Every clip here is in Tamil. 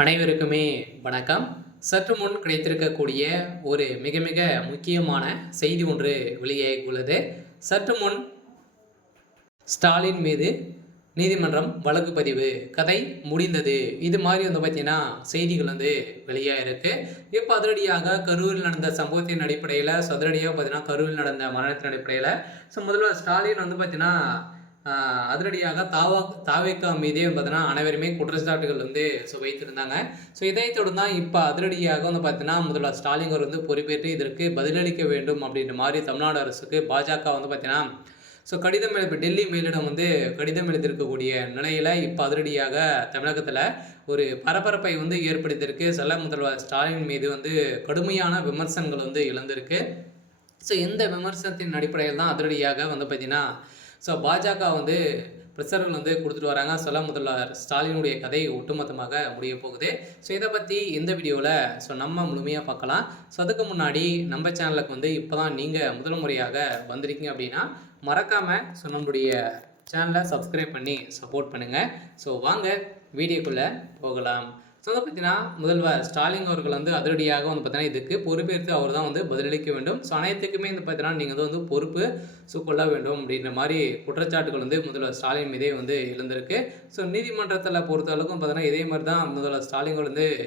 அனைவருக்குமே வணக்கம். சற்று முன் கிடைத்திருக்கக்கூடிய ஒரு மிக மிக முக்கியமான செய்தி ஒன்று வெளியாகியுள்ளது. சற்று முன் ஸ்டாலின் மீது நீதிமன்றம் வழக்கு பதிவு கதை முடிந்தது. இது மாதிரி பார்த்தீங்கன்னா செய்திகள் வெளியாகிருக்கு. இப்போ அதிரடியாக கரூரில் நடந்த சம்பவத்தின் அடிப்படையில் அதிரடியாக பார்த்தீங்கன்னா கரூரில் நடந்த மரணத்தின் அடிப்படையில் முதல்வர் ஸ்டாலின் பார்த்தீங்கன்னா அதிரடியாக தாவேக்கா மீதே பார்த்தீங்கன்னா அனைவருமே குற்றச்சாட்டுகள் வைத்திருந்தாங்க. இதைத் தொடர்ந்து தான் இப்போ அதிரடியாக பார்த்தீங்கன்னா முதல்வர் ஸ்டாலின் அவர் பொறுப்பேற்று இதற்கு பதிலளிக்க வேண்டும் அப்படின்ற மாதிரி தமிழ்நாடு அரசுக்கு பாஜக பார்த்தீங்கன்னா கடிதம் டெல்லி மேலிடம் கடிதம் எழுதியிருக்கக்கூடிய நிலையில் இப்போ அதிரடியாக தமிழகத்தில் ஒரு பரபரப்பை ஏற்படுத்தியிருக்கு. செல்ல முதல்வர் ஸ்டாலின் மீது கடுமையான விமர்சனங்கள் எழுந்திருக்கு. இந்த விமர்சனத்தின் அடிப்படையில் தான் அதிரடியாக பார்த்தீங்கன்னா பாஜக பிரச்சனைகள் கொடுத்துட்டு வராங்க. சொல்ல முதல்வர் ஸ்டாலினுடைய கதை ஒட்டுமொத்தமாக முடிய போகுது. இதை பற்றி இந்த வீடியோவில் நம்ம முழுமையாக பார்க்கலாம். அதுக்கு முன்னாடி நம்ம சேனலுக்கு இப்போ தான் நீங்கள் முதல் முறையாக வந்திருக்கீங்க அப்படின்னா மறக்காமல் நம்மளுடைய சேனலை சப்ஸ்கிரைப் பண்ணி சப்போர்ட் பண்ணுங்கள். வாங்க வீடியோக்குள்ளே போகலாம். பார்த்தீங்கன்னா முதல்வர் ஸ்டாலின் அவர்கள் அதிரடியாக பார்த்தீங்கன்னா இதுக்கு பொறுப்பேற்று அவர் தான் பதிலளிக்க வேண்டும். அனைத்துக்குமே பார்த்தீங்கன்னா நீங்கள் பொறுப்பு கொள்ள வேண்டும் அப்படின்ற மாதிரி குற்றச்சாட்டுகள் முதல்வர் ஸ்டாலின் மீதே எழுந்திருக்கு. நீதிமன்றத்தில் பொறுத்தளவுக்கும் பார்த்தீங்கன்னா இதே மாதிரி தான் முதல்வர் ஸ்டாலின்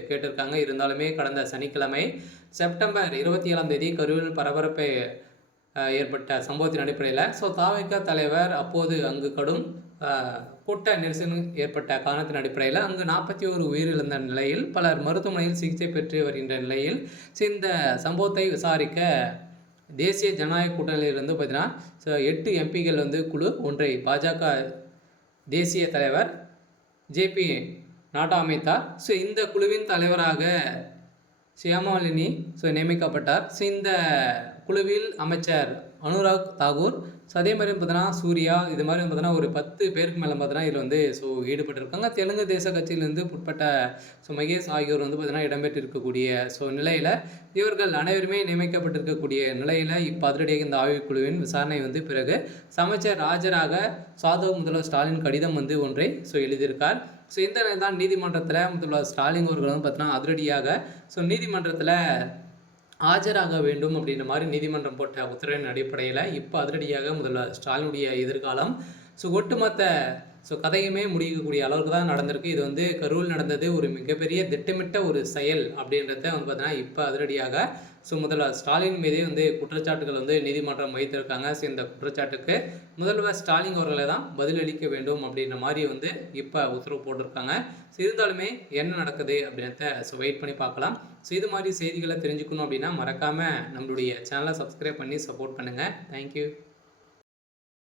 கேட்டிருக்காங்க. இருந்தாலுமே கடந்த சனிக்கிழமை செப்டம்பர் 27ஆம் தேதி கரூரில் பரபரப்பை ஏற்பட்ட சம்பவத்தின் அடிப்படையில் தாவேகா தலைவர் அப்போது அங்கு கடும் கூட்ட நெரிசல் ஏற்பட்ட காரணத்தின் அடிப்படையில் அங்கு 41 உயிரிழந்த நிலையில் பலர் மருத்துவமனையில் சிகிச்சை பெற்று வருகின்ற நிலையில் இந்த சம்பவத்தை விசாரிக்க தேசிய ஜனநாயக கூட்டணியிலிருந்து பார்த்தீங்கன்னா 8 எம்பிகள் குழு ஒன்றை பாஜக தேசிய தலைவர் ஜேபி நட்டா அமைத்தார். இந்த குழுவின் தலைவராக சியாமாலினி நியமிக்கப்பட்டார். இந்த குழுவில் அமைச்சர் அனுராக் தாக்கூர், அதே மாதிரி பார்த்தீங்கன்னா சூர்யா, இது மாதிரி பார்த்தீங்கன்னா ஒரு 10 பேருக்கு மேலே பார்த்தீங்கன்னா இதில் ஈடுபட்டிருக்காங்க. தெலுங்கு தேச கட்சியிலிருந்து உட்பட்ட மகேஷ் ஆகியோர் பார்த்தீங்கன்னா இடம்பெற்றிருக்கக்கூடிய நிலையில் இவர்கள் அனைவருமே நியமிக்கப்பட்டிருக்கக்கூடிய நிலையில் இப்போ அதிரடியாக இந்த ஆய்வுக்குழுவின் விசாரணை பிறகு அமைச்சர் ராஜராக சாதவ் முதல்வர் ஸ்டாலின் கடிதம் ஒன்றை எழுதியிருக்கார். இந்த நிலையில் தான் நீதிமன்றத்தில் முதல்வர் ஸ்டாலின் அவர்கள் பார்த்தீங்கன்னா அதிரடியாக நீதிமன்றத்தில் ஆஜராக வேண்டும் அப்படின்ற மாதிரி நீதிமன்றம் போட்ட உத்தரவின் அடிப்படையில் இப்போ அதிரடியாக முதல்வர் ஸ்டாலினுடைய எதிர்காலம் ஒட்டுமொத்த கதையுமே முடிக்கக்கூடிய அளவுக்கு தான் நடந்திருக்கு. இது கரூரில் நடந்தது ஒரு மிகப்பெரிய திட்டமிட்ட ஒரு செயல் அப்படின்றத பார்த்தீங்கன்னா இப்போ அதிரடியாக முதல்வர் ஸ்டாலின் மீதே குற்றச்சாட்டுகள் நீதிமன்றம் வைத்திருக்காங்க. இந்த குற்றச்சாட்டுக்கு முதல்வர் ஸ்டாலின் அவர்களை தான் பதிலளிக்க வேண்டும் அப்படின்ற மாதிரி இப்போ உத்தரவு போட்டிருக்காங்க. இருந்தாலுமே என்ன நடக்குது அப்படின்றத வெயிட் பண்ணி பார்க்கலாம். இது மாதிரி செய்திகளை தெரிஞ்சுக்கணும் அப்படின்னா மறக்காமல் நம்மளுடைய சேனலை சப்ஸ்கிரைப் பண்ணி சப்போர்ட் பண்ணுங்கள். தேங்க்யூ.